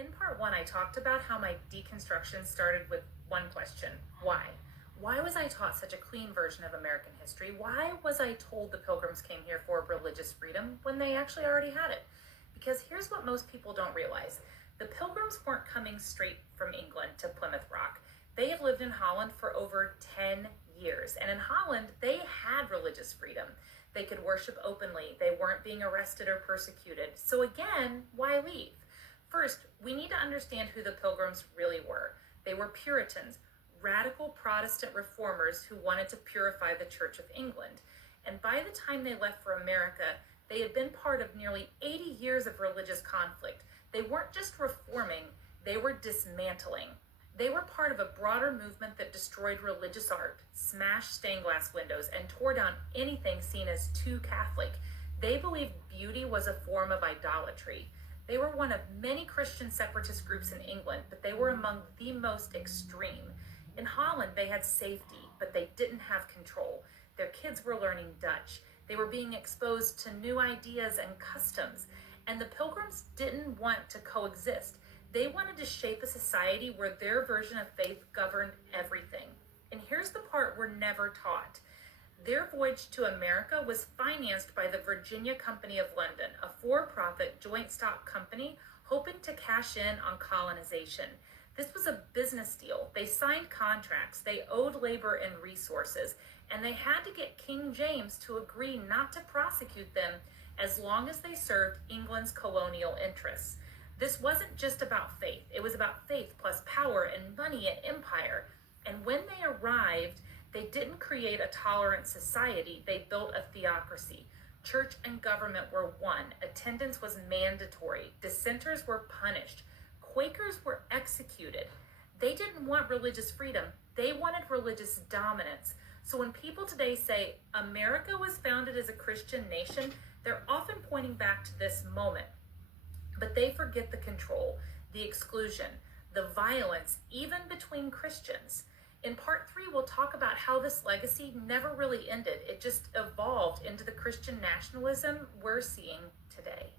In part one, I talked about how my deconstruction started with one question: why? Why was I taught such a clean version of American history? Why was I told the Pilgrims came here for religious freedom when they actually already had it? Because here's what most people don't realize: the Pilgrims weren't coming straight from England to Plymouth Rock. They had lived in Holland for over 10 years, and in Holland, they had religious freedom. They could worship openly, they weren't being arrested or persecuted. So, again, why leave? First, we need to understand who the Pilgrims really were. They were Puritans, radical Protestant reformers who wanted to purify the Church of England. And by the time they left for America, they had been part of nearly 80 years of religious conflict. They weren't just reforming, they were dismantling. They were part of a broader movement that destroyed religious art, smashed stained glass windows, and tore down anything seen as too Catholic. They believed beauty was a form of idolatry. They were one of many Christian separatist groups in England, but they were among the most extreme. In Holland, they had safety, but they didn't have control. Their kids were learning Dutch. They were being exposed to new ideas and customs. And the Pilgrims didn't want to coexist. They wanted to shape a society where their version of faith governed everything. And here's the part we're never taught: their voyage to America was financed by the Virginia Company of London, a for-profit joint stock company hoping to cash in on colonization. This was a business deal. They signed contracts, they owed labor and resources, and they had to get King James to agree not to prosecute them as long as they served England's colonial interests. This wasn't just about faith. It was about faith plus power and money and empire. And when they arrived, they didn't create a tolerant society, they built a theocracy. Church and government were one. Attendance was mandatory. Dissenters were punished. Quakers were executed. They didn't want religious freedom, they wanted religious dominance. So when people today say America was founded as a Christian nation, they're often pointing back to this moment. But they forget the control, the exclusion, the violence, even between Christians. In part three, we'll talk about how this legacy never really ended. It just evolved into the Christian nationalism we're seeing today.